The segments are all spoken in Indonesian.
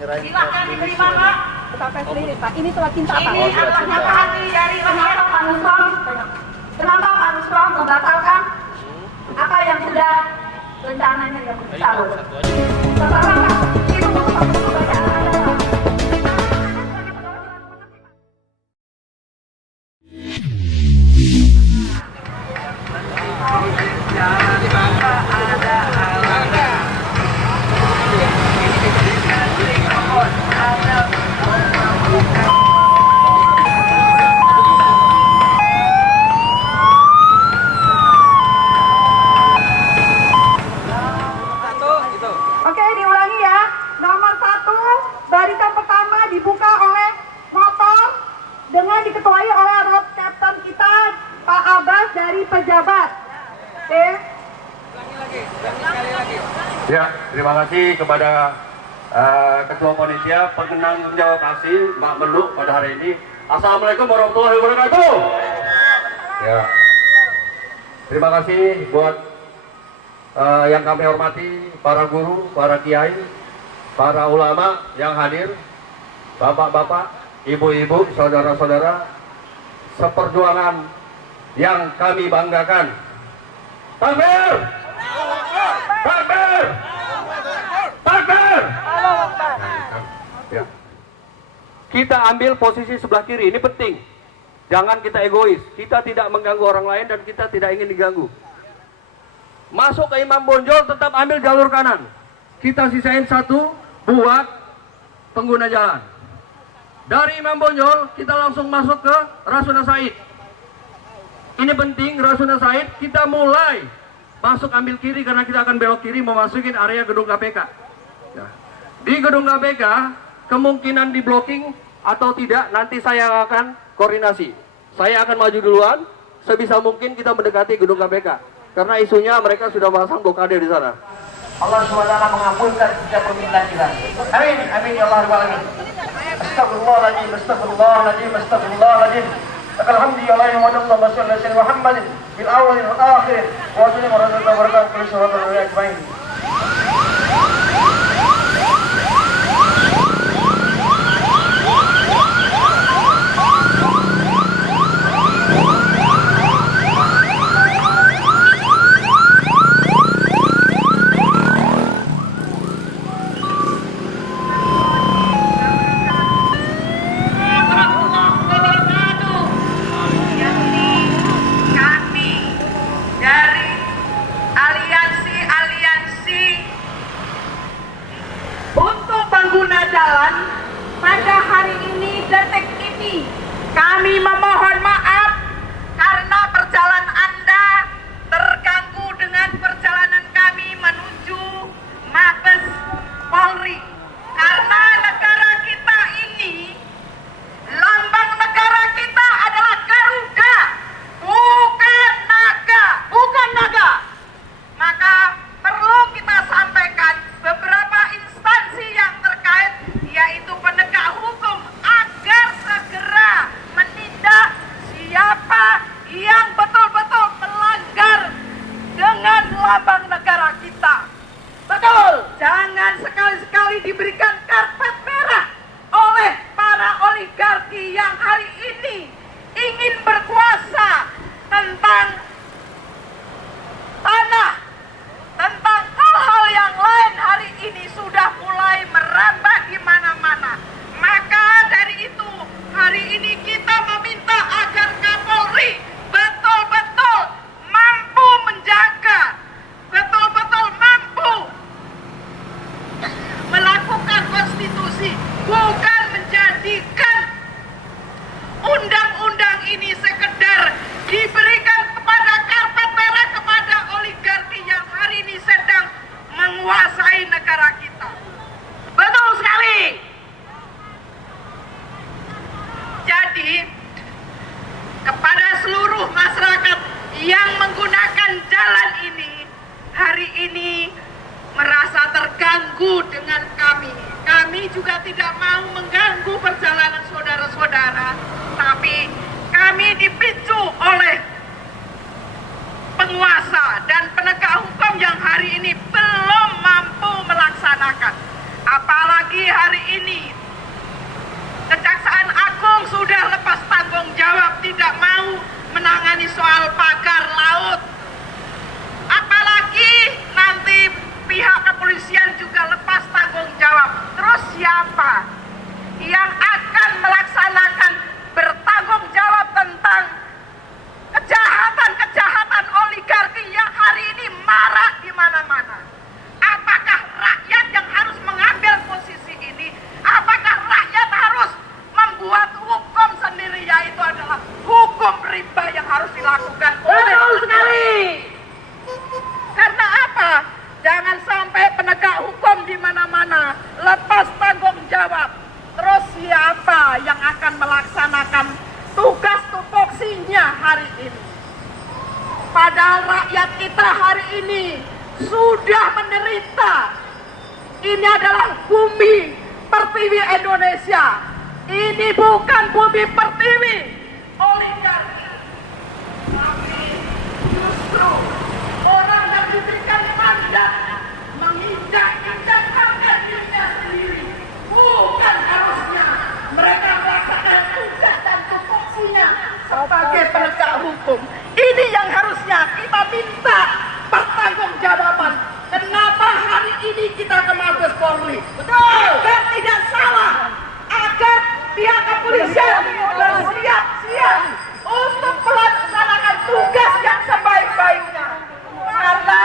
nyerahin silakan diterima Pak. Sampai sendiri Pak, ini surat cinta Pak. Ini atas hati dari rakyat Pak Nusron. Kenapa Pak Nusron membatalkan apa yang sudah rencananya yang tahu? Pertama Pak, itu untuk bacaan Anda Pak. Oke, diulangi ya. Nomor 1, barisan pertama dibuka oleh motor dengan diketuai oleh road captain kita, Pak Abbas dari pejabat. Oke. Ya, terima kasih kepada Ketua Panitia pengenang jawab aksi Mbak Menduk pada hari ini. Assalamualaikum warahmatullahi wabarakatuh. Ya, terima kasih buat yang kami hormati, para guru, para kiai, para ulama yang hadir, bapak-bapak, ibu-ibu, saudara-saudara, seperjuangan yang kami banggakan. Takbir! Takbir! Takbir! Ya. Kita ambil posisi sebelah kiri, ini penting. Jangan kita egois, kita tidak mengganggu orang lain dan kita tidak ingin diganggu. Masuk ke Imam Bonjol, tetap ambil jalur kanan. Kita sisain satu buat pengguna jalan. Dari Imam Bonjol, kita langsung masuk ke Rasuna Said. Ini penting, Rasuna Said, kita mulai masuk ambil kiri karena kita akan belok kiri memasukin area gedung KPK. Ya. Di gedung KPK, kemungkinan di blocking atau tidak, nanti saya akan koordinasi. Saya akan maju duluan, sebisa mungkin kita mendekati gedung KPK. Karena isunya mereka sudah pasang blokade di sana. Allah SWT mengabulkan setiap permintaan kita. Amin, amin ya Allah Rabbal Alamin. Astagfirullahaladzim, astagfirullahaladzim, astagfirullahaladzim. Alhamdulillah wa sallallahu alaihi wa Muhammadin bil awal wal akhir wa sallallahu alaihi wa barakatuh sallallahu alaihi ajmain. Pada hari ini, detik ini, kami memohon maaf karena perjalanan Anda terganggu dengan perjalanan kami menuju Mabes Polri. Karena negara kita ini, lambang negara kita adalah Garuda, bukan naga, bukan naga. Maka perlu kita sampaikan beberapa instansi yang terkait, yaitu penegak hukum, agar segera menindak siapa yang betul-betul melanggar dengan lambang negara kita. Betul, jangan sekali-sekali diberikan karpet merah oleh para oligarki yang hari ini ingin berkuasa tentang tanah, tentang hal-hal yang lain. Hari ini sudah mulai merambah di mana-mana. Maka dari itu, hari ini kita meminta agar Kapolri betul-betul mampu menjaga, betul-betul mampu melakukan konstitusi, bukan menjadikan undang-undang ini sekedar diberikan kepada karpet merah kepada oligarki yang hari ini sedang menguasai negara kita. Betul sekali. Jadi, kepada seluruh masyarakat yang menggunakan jalan ini, hari ini merasa terganggu dengan kami. Kami juga tidak mau mengganggu perjalanan saudara-saudara, tapi kami dipicu oleh penguasa dan penegak hukum yang hari ini belum mampu melaksanakan. Apalagi hari menangani soal pagar laut. Apalagi nanti pihak kepolisian juga lepas tanggung jawab. Terus siapa yang akan melaksanakan bertanggung jawab tentang kejahatan oligarki yang hari ini marak di mana-mana? Apakah rakyat yang harus mengambil posisi ini? Apakah rakyat harus membuat hukum sendiri, yaitu adalah hukum riba yang harus dilakukan oleh sekali? Karena apa? Jangan sampai penegak hukum di mana-mana lepas tanggung jawab. Terus siapa yang akan melaksanakan tugas tupoksinya hari ini? Padahal rakyat kita hari ini sudah menderita. Ini adalah bumi pertiwi Indonesia. Ini bukan bumi pertiwi oligarki, tapi justru orang yang diberikan mandat menginjak-injak harga dirinya sendiri. Bukan harusnya mereka melaksanakan tugas dan tupoksinya sebagai penegak hukum. Ini yang harusnya kita minta pertanggungjawaban. Kenapa hari ini kita ke Mabes Polri? Betul. Agar tidak salah, agar pihak kepolisian bersiap-siap untuk melaksanakan tugas yang sebaik-baiknya. Karena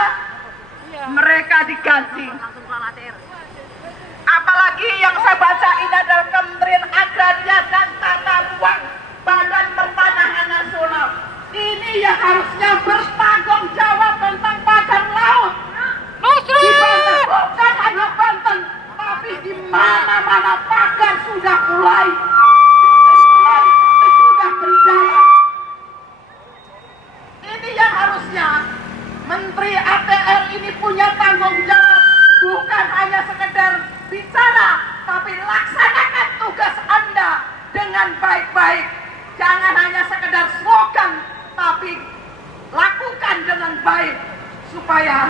mereka digaji. Apalagi yang saya baca ini adalah Kementerian Agraria dan Tata Ruang, Badan Pertanahan Nasional. Ini yang harusnya bertanggung jawab tentang pagar laut. Di Banten, bukan hanya Banten, tapi di mana-mana pagar sudah mulai berjalan. Ini yang harusnya Menteri ATR ini punya tanggung jawab, bukan hanya sekedar bicara, tapi laksanakan tugas Anda dengan baik-baik. Jangan hanya sekedar slogan, tapi lakukan dengan baik supaya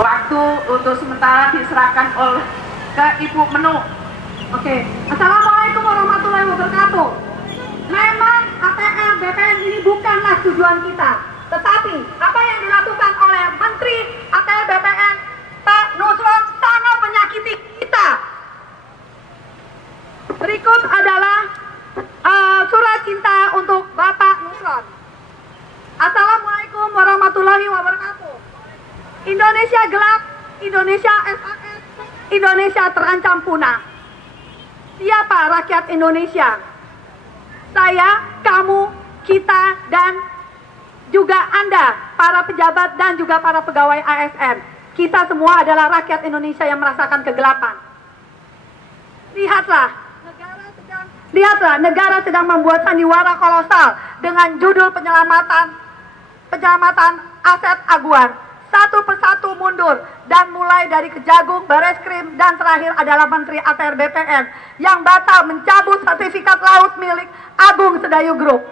waktu untuk sementara diserahkan oleh ke Ibu Menu. Oke. Assalamualaikum warahmatullahi wabarakatuh. Memang ATR BPN ini bukanlah tujuan kita, tetapi apa yang dilakukan oleh Menteri ATR BPN Pak Nusron sangat menyakiti kita. Berikut adalah surat cinta untuk Bapak Nusron. Assalamualaikum warahmatullahi wabarakatuh. Indonesia gelap, Indonesia SAS, Indonesia terancam punah. Siapa rakyat Indonesia? Saya, kamu, kita, dan juga Anda, para pejabat dan juga para pegawai ASN. Kita semua adalah rakyat Indonesia yang merasakan kegelapan. Lihatlah, negara sedang membuat sandiwara kolosal dengan judul penyelamatan aset aguan. Satu persatu mundur dan mulai dari Kejagung, Bareskrim, dan terakhir adalah Menteri ATR BPN yang batal mencabut sertifikat laut milik Agung Sedayu Group.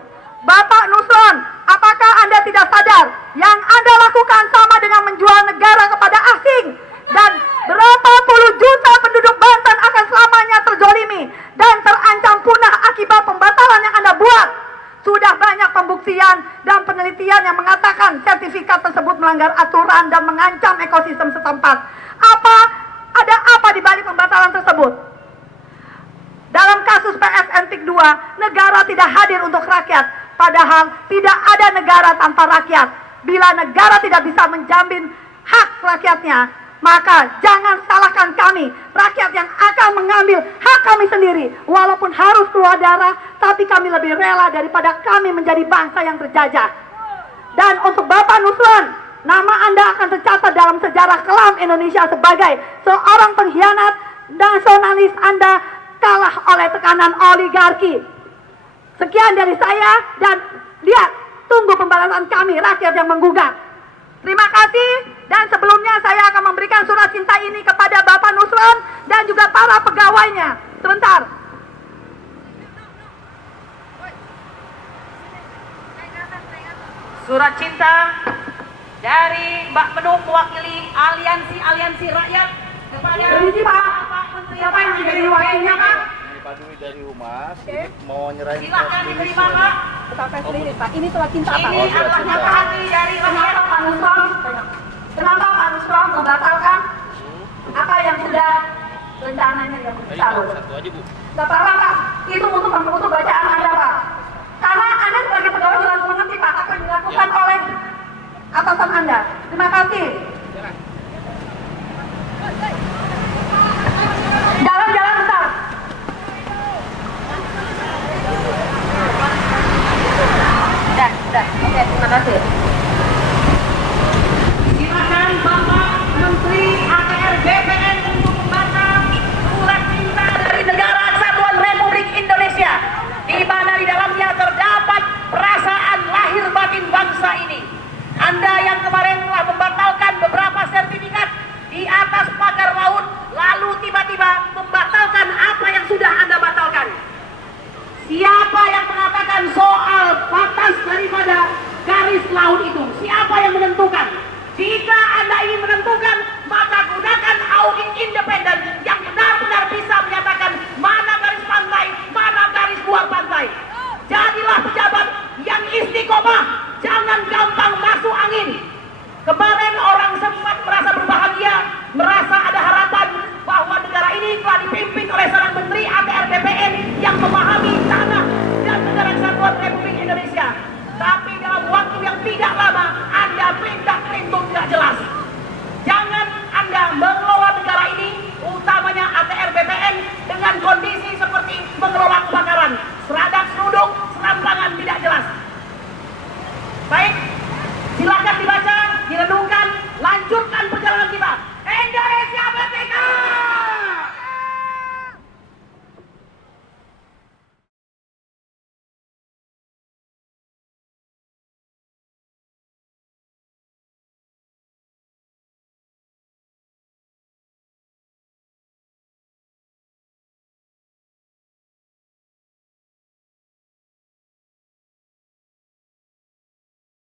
Bapak Nusron, apakah Anda tidak sadar yang Anda lakukan sama dengan menjual negara kepada asing? Dan berapa puluh juta penduduk Banten akan selamanya terzolimi dan terancam punah akibat pembatalan yang Anda buat. Sudah banyak pembuktian dan penelitian yang mengatakan sertifikat tersebut melanggar aturan dan mengancam ekosistem setempat. Ada apa di balik pembatalan tersebut? Dalam kasus PSN PIK 2, negara tidak hadir untuk rakyat. Padahal tidak ada negara tanpa rakyat. Bila negara tidak bisa menjamin hak rakyatnya, maka jangan salahkan kami, rakyat yang akan mengambil hak kami sendiri. Walaupun harus keluar darah, tapi kami lebih rela daripada kami menjadi bangsa yang terjajah. Dan untuk Bapak Nusron, nama Anda akan tercatat dalam sejarah kelam Indonesia sebagai seorang pengkhianat nasionalis. Anda kalah oleh tekanan oligarki. Sekian dari saya, dan lihat, tunggu pembalasan kami, rakyat yang menggugat. Terima kasih, dan sebelumnya saya akan memberikan surat cinta ini kepada Bapak Nusron dan juga para pegawainya. Sebentar. Surat cinta dari Mbak Menu mewakili aliansi rakyat kepada Permisi, Pak. Siapa yang menjadi wakilnya, Pak? Pak Dwi dari Humas. Ini mau nyerahin Silakan press diterima, release Pak. Tetapi sendiri, Pak. Ini surat cinta, Pak. Ini adalah nyata hati dari rakyat. Kenapa Pak Nusron membatalkan apa yang sudah rencananya yang kita tahu? Satu aja, Bu. Gak apa-apa, Pak. Itu untuk baca